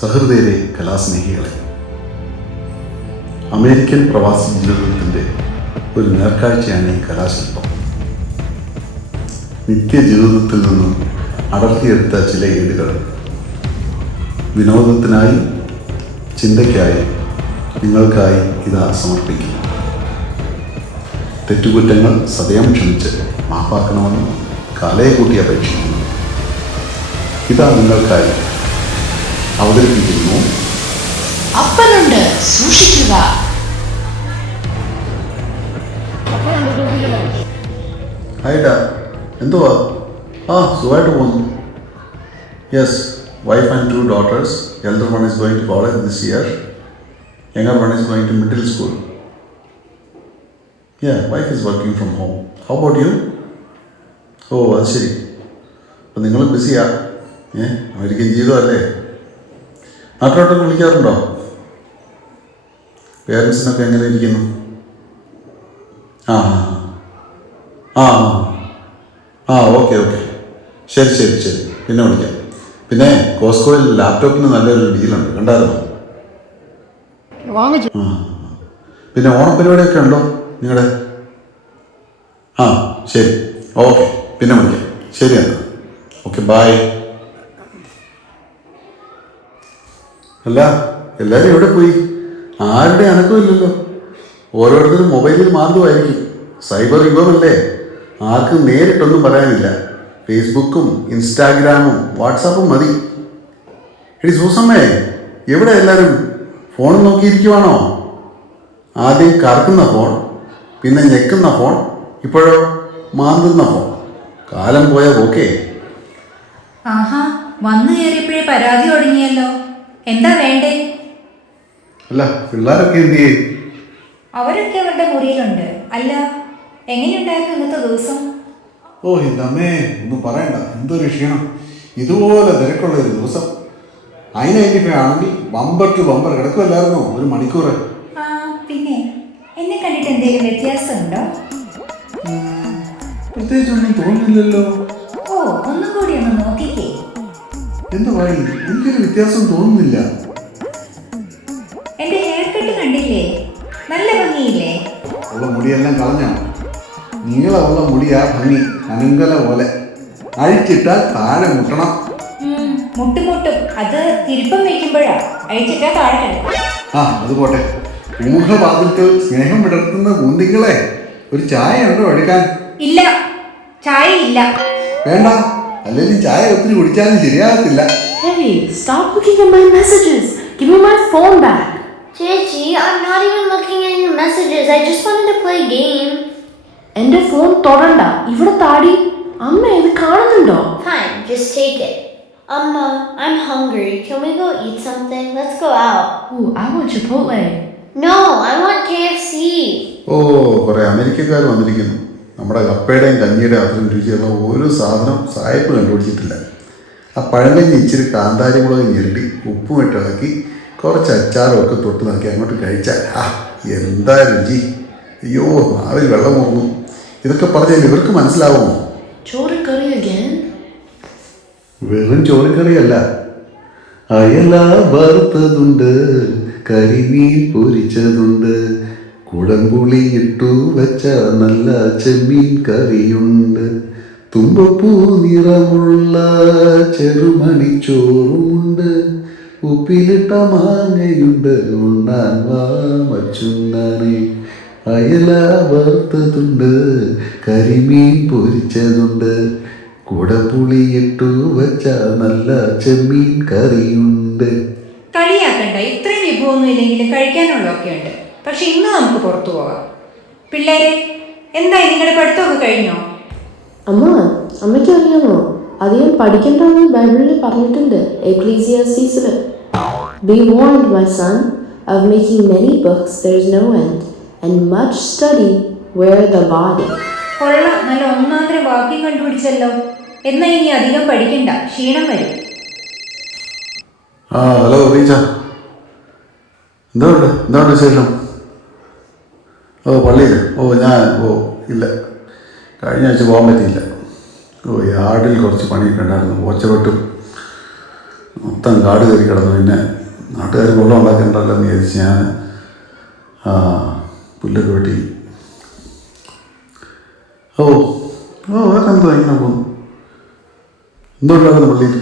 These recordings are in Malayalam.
സഹൃദയരെ, കലാസ്നേഹികളെ, അമേരിക്കൻ പ്രവാസി ജീവിതത്തിൻ്റെ ഒരു നേർക്കാഴ്ചയാണ് ഈ കലാശില്പം. നിത്യജീവിതത്തിൽ നിന്നും അടർത്തിയെടുത്ത ചില ഏടുകൾ വിനോദത്തിനായി, ചിന്തയ്ക്കായി, നിങ്ങൾക്കായി ഇതാ സമർപ്പിക്കുന്നു. തെറ്റുകുറ്റങ്ങൾ സദയം ക്ഷമിച്ച് മാപ്പാക്കണമെന്ന് കാലയെ കൂട്ടി അപേക്ഷിക്കുന്നു. ഇതാ നിങ്ങൾക്കായി അവതരിപ്പിക്കുന്നു. അപ്പനുണ്ട്, സൂക്ഷിക്കുക. ഹായ്ഡാ, എന്തുവാ? സുഖമായിട്ട് പോകുന്നു. Yes, wife and 2 daughters. Elder one is going to college this year. Younger one is going to middle school. Yeah, wife is working from home. How about you? അത് ശരി. അപ്പം നിങ്ങൾ ബിസിയാ? അമേരിക്കൻ ജീവിതമല്ലേ? നാട്ടിലോട്ടൊക്കെ വിളിക്കാറുണ്ടോ? പേരൻസിനൊക്കെ എങ്ങനെ ഇരിക്കുന്നു? ഓക്കെ ശരി പിന്നെ വിളിക്കാം. പിന്നെ കോസ്കോയിൽ ലാപ്ടോപ്പിന് നല്ലൊരു ഡീലുണ്ട്, കണ്ടായിരുന്നോ? പിന്നെ ഓണപ്പരിപാടിയൊക്കെ ഉണ്ടോ നിങ്ങളുടെ? ശരി, ഓക്കെ, പിന്നെ വിളിക്കാം. ശരി എന്നാൽ, ഓക്കെ, ബൈ. അല്ല, എല്ലാവരും എവിടെ പോയി? ആരുടെ അനക്കമില്ലല്ലോ. ഓരോരുത്തരും മൊബൈലിൽ മാറുമായിരിക്കും. സൈബർ യുഗമല്ലേ, ആർക്കും നേരിട്ടൊന്നും പറയാനില്ല. ഫേസ്ബുക്കും ഇൻസ്റ്റാഗ്രാമും വാട്സാപ്പും മതി. എടി സൂസമ്മേ, എവിടെ എല്ലാവരും? ഫോൺ നോക്കിയിരിക്കുവാണോ? ആദ്യം കറക്കുന്ന ഫോൺ, പിന്നെ ഞെക്കുന്ന ഫോൺ, ഇപ്പോഴോ മാന്തുന്ന ഫോൺ. കാലം പോയ ഓക്കെ. വന്നു കയറിയപ്പോഴേ പരാതി തുടങ്ങിയല്ലോ. എന്താ വേണ്ടേ? അല്ല, പിള്ളേരൊക്കെ എന്ത് ചെയ്യും? അവരൊക്കെ അവരുടെ മുറിയിലുണ്ട്. അല്ല, എങ്ങനെയുണ്ടായിരുന്നു ഇന്നത്തെ ദിവസം? എൻ്റെ അമ്മേ, ഒന്നും പറയണ്ട. എന്തൊരു ക്ഷീണം. ഇതുപോലെ തിരക്കുള്ള ഒരു ദിവസം. I-95 ആണെങ്കിൽ ബമ്പർ ടു ബമ്പർ കിടക്കുമല്ലായിരുന്നോ ഒരു മണിക്കൂർ. പിന്നെ എന്നെ കണ്ടിട്ട് എന്തെങ്കിലും വ്യത്യാസമുണ്ടോ? പ്രത്യേകിച്ചൊന്നും തോന്നുന്നില്ലല്ലോ. ഒന്നും കൂടി ഒന്ന് നോക്കിക്കേ. എന്താ വഴി? എനിക്കൊരു വ്യത്യാസം തോന്നുന്നില്ല. എന്റെ ഹെയർ കട്ട് കണ്ടില്ലേ? നല്ല ഭംഗിയില്ലേ? ഉള്ള മുടിയെല്ലാം കളഞ്ഞോ? നീളമുള്ള മുടിയാ ഭംഗി, അനങ്കല പോലെ. അഴിച്ചിട്ടാൽ താഴെ മുട്ടണം. മുട്ടും. അത് തിരുപ്പം വെക്കുമ്പോഴാ, അഴിച്ചിട്ടാ താഴെ കിടക്കും. അത് പോട്ടെ. ഊഹവാതിൽക്കൽ സ്നേഹം വിടർത്തുന്ന കൂന്തികളെ, ഒരു ചായ ഉണ്ടോ എടുക്കാൻ? ഇല്ല, ചായ ഇല്ല. വേണ്ട, അല്ലെങ്കിൽ ചായ ഒത്തിരി കുടിച്ചാലും ശരിയാകത്തില്ല. Hey, stop looking at my messages. Give me my phone back. Chichi, I'm not even looking at your messages. I just wanted to play a game. എന്റെ ഫോൺ തൊടണ്ട. ഇവിടെ താടി. അമ്മ ഇത് കാണുന്നുണ്ടോ? Fine, just take it. Amma, I'm hungry. Can we go eat something? Let's go out. Ooh, I want Chipotle. No, I want KFC. കുറെ അമേരിക്കക്കാർ വന്നിരിക്കുന്നു. നമ്മുടെ കപ്പയുടെയും കഞ്ഞിയുടെയും അത്രയും രുചിയുള്ള ഒരു സാധനം സായിപ്പ് കണ്ടുപിടിച്ചിട്ടില്ല. ആ പഴങ്കഞ്ഞി ഇച്ചിരി കാന്താരി മുളക് ഞെരടി ഉപ്പും ഇട്ടിളക്കി കുറച്ച് അച്ചാറും ഒക്കെ തൊട്ട് നോക്കി അങ്ങോട്ട് കഴിച്ചാൽ എന്താ രുചി! അയ്യോ, നാവിൽ വെള്ളം മുറുന്നു. ഇതൊക്കെ പറഞ്ഞാൽ ഇവർക്ക് മനസ്സിലാവുമോ? ചോറിക്കറി again? വെറും ചോറിക്കറിയല്ല, അയല വറുത്തതുണ്ട്, കരിമീൻ പൊരിച്ചതുണ്ട്, കുടംപുളി ഇട്ടു വെച്ച നല്ല ചെമ്മീൻ കറിയുണ്ട്, തുമ്പപ്പൂ നിറമുള്ള ചെറുമണിച്ചോറുമുണ്ട്, ഉപ്പിലിട്ട മാങ്ങയുണ്ട്, ഉണ്ണാൻ വാ മച്ചുണ്ണാനെ. അയല വറുത്തതുണ്ട്, കരിമീൻ പൊരിച്ചതുണ്ട്, കുടംപുളി ഇട്ടു വെച്ച നല്ല ചെമ്മീൻ കറിയുണ്ട്. കളിയാക്കണ്ട. ഇത്രയും വിഭവമൊന്നും ഇല്ലെങ്കിലും കഴിക്കാനുള്ളതൊക്കെ ഉണ്ട്. പക്ഷെ ഇന്ന് നമുക്ക് പുറത്തു പോകാം. പിള്ളേരെ, എന്തായി നിങ്ങളുടെ പഠിത്തമൊക്കെ കഴിഞ്ഞോ? അമ്മയ്ക്ക് അറിയാമോ? അധികം പഠിക്കണ്ടെന്ന് ബൈബിളിൽ പറഞ്ഞിട്ടുണ്ട്. എക്ലീസിയാസ്റ്റിസിൽ Be warned, my son, of making many books there is no end, and much study wear the body. കൊള്ളാം, നല്ല ഒന്നാന്തരം വാക്യം കണ്ടുപിടിച്ചല്ലോ. എന്നാ ഇനി അധികം പഠിക്കണ്ട, ക്ഷീണം വരും. ഹലോ റീച്ച, എന്താണ് വിശേഷം? പള്ളിയിൽ ഇല്ല, കഴിഞ്ഞ ആഴ്ച പോകാൻ പറ്റിയില്ല. യാർഡിൽ കുറച്ച് പണിയൊക്കെ ഉണ്ടായിരുന്നു. ഒച്ചവെട്ടും മൊത്തം കാട് കയറി കിടന്നു. പിന്നെ നാട്ടുകാർ വെള്ളം ഉണ്ടാക്കണ്ടല്ലോ എന്ന് വിചാരിച്ച് ഞാൻ പുല്ലൊക്കെ വെട്ടി. ഓ വേറെ എന്തോ ഇങ്ങനെ പോകുന്നു. എന്തോ ഉണ്ടാകുന്നു പള്ളിയിൽ?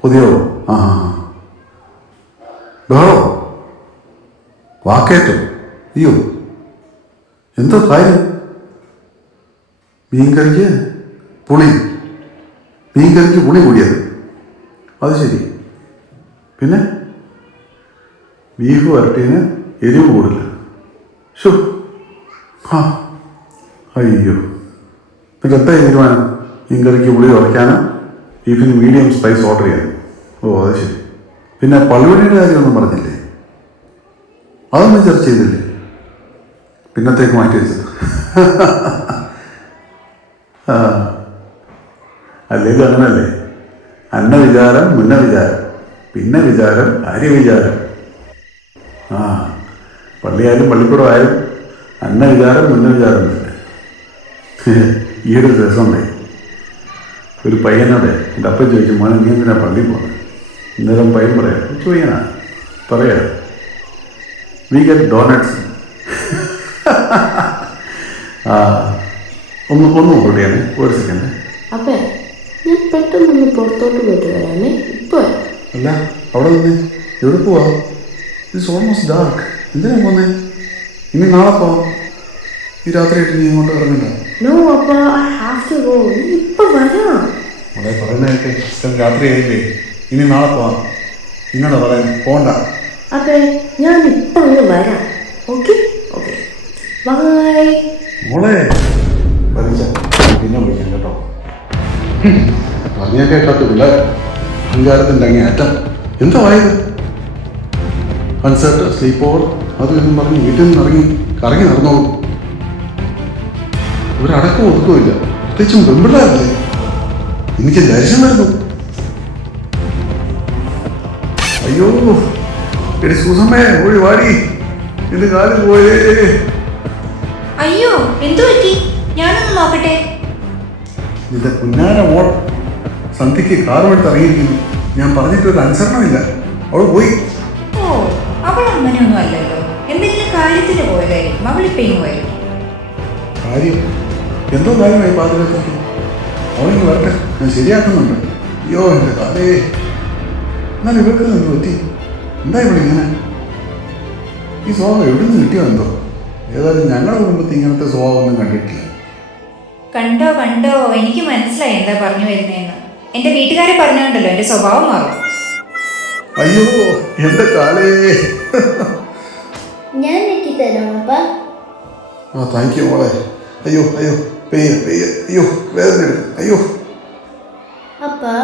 പുതിയോ? ആ ബഹളോ? വാക്കേറ്റോ? അയ്യോ, എന്തോ കാര്യം? മീൻകറിക്ക് പുളി കൂടിയത്? അത് ശരി. പിന്നെ ബീഫ് വരട്ടിന് എരിവ് കൂടില്ല. ഷോ, അയ്യോ. പിന്നെ എന്താ തീരുമാനം? മീൻകറിക്ക് പുളി കുറയ്ക്കാനോ ബീഫിന് മീഡിയം സ്പൈസ് ഓർഡർ ചെയ്യാൻ? ഓ അത് ശരി. പിന്നെ പള്ളിവടിയുടെ കാര്യമൊന്നും പറഞ്ഞില്ലേ? അതൊന്നും ചർച്ച ചെയ്തില്ലേ? പിന്നത്തേക്ക് മാറ്റി വെച്ചത്. അല്ലെങ്കിൽ അങ്ങനല്ലേ, അന്ന വിചാരം മുന്ന വിചാരം, പിന്നെ വിചാരം കാര്യവിചാരം. പള്ളിയായാലും പള്ളിക്കൂടമായാലും അന്ന വിചാരം മുന്ന വിചാരം തന്നെ. ഈയൊരു രസമുണ്ടായി. ഒരു പയ്യനോടെ എൻ്റെ അപ്പം ചോദിച്ചു, മോനെ നീ എന്തിനാ പള്ളിയിൽ പോകുന്നത്? ഇന്നേരം പയ്യൻ പറയാം, ചോദിക്കാനാ പറയാ, വി ഗെറ്റ് ഡോണറ്റ്സ്. ഒന്ന് നോക്കിയാണ് ഒരു സെക്കൻഡ്. അപ്പേ ഞാൻ പെട്ടെന്നൊന്ന് പുറത്തോട്ട് പോയിട്ട് വരാമേ. ഇപ്പോൾ അല്ല, അവിടെ നിന്ന് എവിടെ പോവാ? It's almost dark. എന്തിനാ പോന്നേ? ഇനി നാളെ പോവാം. ഈ രാത്രിയായിട്ട് നീ ഇങ്ങോട്ട് ഇറങ്ങില്ല. നോ അപ്പ, ഐ ഹാവ് ടു ഗോ. ഇപ്പൊ വരാം. അവിടെ പറയുന്നതൊക്കെ രാത്രി ആയില്ലേ? ഇനി നാളെ പോവാം. ഇങ്ങോട്ടാ പറയാൻ പോണ്ട. അപ്പേ ഞാൻ ഇപ്പൊ അങ്ങ് വരാം. Okay okay, bye. മോളെ പരീക്ഷ പിന്നെ വിളിക്കാം കേട്ടോ. പറഞ്ഞാൽ കേൾക്കാത്തില്ല. അഹങ്കാരത്തിൻ്റെ അങ്ങേ അറ്റം. എന്താ വായത്? കൺസേർട്ട്, സ്ലീപ്പ് ഓവർ, അത് എന്നും പറഞ്ഞ് വീട്ടിൽ നിന്ന് കറങ്ങി നടന്നോളൂ. ഒരടക്കം ഒതുക്കുമില്ല. പ്രത്യേകിച്ചും പെമ്പിള്ളാരല്ലേ. എനിക്ക് ദർശനം വരുന്നു. അയ്യോ എടി സൂസമ്മേ, ഓടി വാടി, എന്റെ കാലിൽ പോയേ. അയ്യോ, എന്തു പറ്റി? ഞാനൊന്ന് നോക്കട്ടെ. നിന്റെ കുഞ്ഞാന മോൾ സന്ധ്യയ്ക്ക് കാറുമെടുത്ത് ഇറങ്ങിയിരിക്കുന്നു. ഞാൻ പറഞ്ഞിട്ടൊരു അനുസരണമില്ല. അവൾ പോയി. ഓ, അവൾ അങ്ങനെയൊന്നും അല്ലല്ലോ. എന്തെങ്കിലും കാര്യത്തിന് പോയതായിരിക്കും. അവളിപ്പോ ഇങ്ങ് വരും. കാര്യം എന്തോ കാര്യമായി പാതിരത്തേക്ക്. അവളിങ്ങ് വരട്ടെ, ഞാൻ ശരിയാക്കുന്നുണ്ട്. അയ്യോ എൻ്റെ കാലേ. എന്നാൽ ഇവർക്ക് നിന്ന് പറ്റി? എന്താ ഇവിടെ ഇങ്ങനെ? ഈ സ്വഭാവം എവിടെ നിന്ന് കിട്ടിയോ എന്തോ? ഏതായാലും ഞങ്ങളുടെ കുടുംബത്തിൽ ഇങ്ങനത്തെ സ്വഭാവമൊന്നും കണ്ടിട്ടില്ല. കണ്ടോ, എനിക്ക് മനസ്സിലായി എന്താ പറഞ്ഞു വരുന്നതെന്ന്. എന്റെ വീട്ടുകാരെ പറഞ്ഞുകൊണ്ടല്ലോ എന്റെ സ്വഭാവം മാറും. അയ്യോ എൻ്റെ കാലേ. ഞാൻ നെക്കി തരാം അപ്പ. താങ്ക് യു മോളെ. അയ്യോ പെയ്യ അയ്യോ വേദന എടുക്കും. അയ്യോ Appa,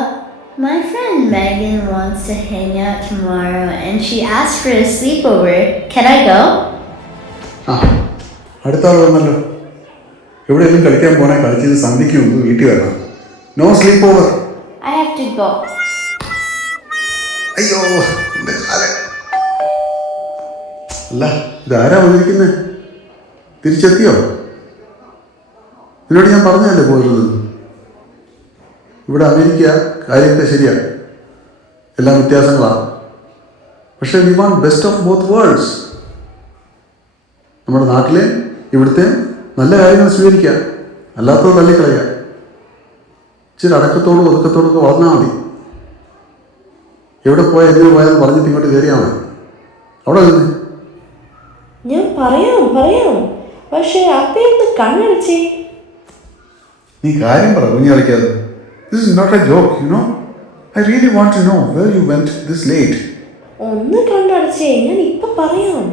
my friend Megan wants to hang out tomorrow and she asked for a sleepover. Can I go? അടുത്ത ആൾ വന്നല്ലോ. എവിടെയെങ്കിലും കളിക്കാൻ പോണേ കളിച്ചത് സന്ധ്യയ്ക്ക് മുമ്പ് വീട്ടിൽ വരണം. No sleepover. I have to go. അയ്യോ എൻ്റെ കാലേ. അല്ല, ഇതാരാ വന്നിരിക്കുന്നത്? തിരിച്ചെത്തിയോ? ഇതിനോട് ഞാൻ പറഞ്ഞതല്ലേ പോരുന്നത്. ഇവിടെ അമേരിക്ക കാര്യമൊക്കെ ശരിയാണ്, എല്ലാം വ്യത്യാസങ്ങളാണ്. പക്ഷേ we want best of both worlds. നമ്മുടെ നാട്ടിലെ ഇവിടുത്തെ നല്ല കാര്യങ്ങൾ സ്വീകരിക്കാം, അല്ലാത്തത് തള്ളിക്കളയാം. ഇച്ചിരി അടക്കത്തോടും ഒതുക്കത്തോടും ഒക്കെ വളർന്നാൽ മതി. എവിടെ പോയാൽ എന്തിനു പോയാലും പറഞ്ഞിട്ട് ഇങ്ങോട്ട് കയറിയാൽ മതി. അവിടെ നിന്ന് ഞാൻ പറയാം, പക്ഷേ അപ്പയൊന്ന് കണ്ണടച്ചേ. നീ കാര്യം പറ, കുഞ്ഞി കളിക്കാതെ. This is not a joke, you know. I really want to know where you went this late. ഒന്ന് കണ്ണടച്ചേ, ഞാൻ ഇപ്പൊ പറയാം.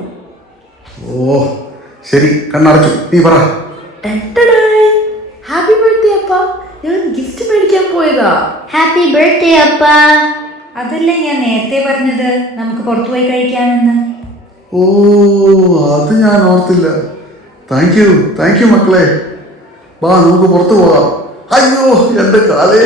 ഓ ശരി, കണ്ണടച്ചു. നീ പറ. ഹാപ്പി ബർത്ത്ഡേ അപ്പ. ഞാൻ ഗിഫ്റ്റ് മേടിക്കാൻ പോയതാ. Happy birthday, Appa. അതല്ലേ ഞാൻ നേരത്തെ പറഞ്ഞത് നമുക്ക് പുറത്തുപോയി കഴിക്കാമെന്ന്. ഓ അത് ഞാൻ ഓർത്തില്ല. താങ്ക് യു മക്കളെ. വാ നമുക്ക് പുറത്തു പോകാം. അയ്യോ എൻ്റെ കാലേ.